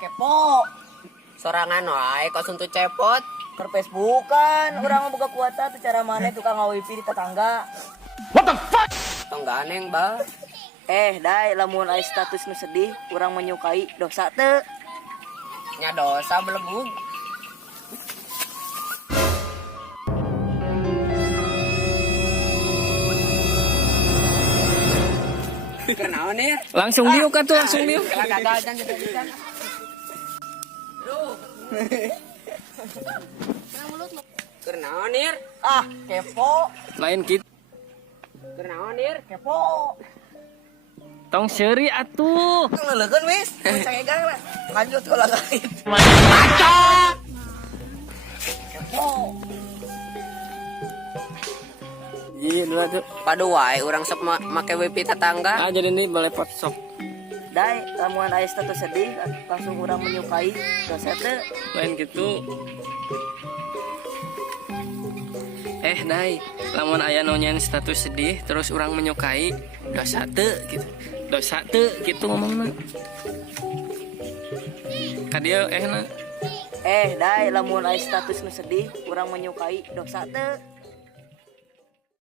kepo. Sorangan wae kos untuk cepot. Ke Facebookan, orang mau buka kuota tuh cara mana tukang wifi di tetangga. Tongga aneh bah. Dai lamun aya status nu sedih, urang menyukai dosa teu. Nya dosa belebug. Kenaon nih? Langsung liuk atuh, langsung liuk. Gagal dan jadikan. Kenaon nih? Kepo. Lain gitu. Kenaon nih? Kepo. Tong seuri atuh. Ngeleukeun wis, cangegang lah. Lanjut ke lain. Kepo. Iya, dua tuh. Padu wae urang sok make wifi tetangga. Ah, jadi ini balepot sok. Dai lamun aya status sedih, langsung urang menyukai dosa teu. Lain gitu. Dai, lamun aya nu nyen status sedih terus orang menyukai dosa teu gitu. Dosa teu gitu ngomongna. Kadieu na. Dai lamun aya status nu sedih, urang menyukai dosa teu.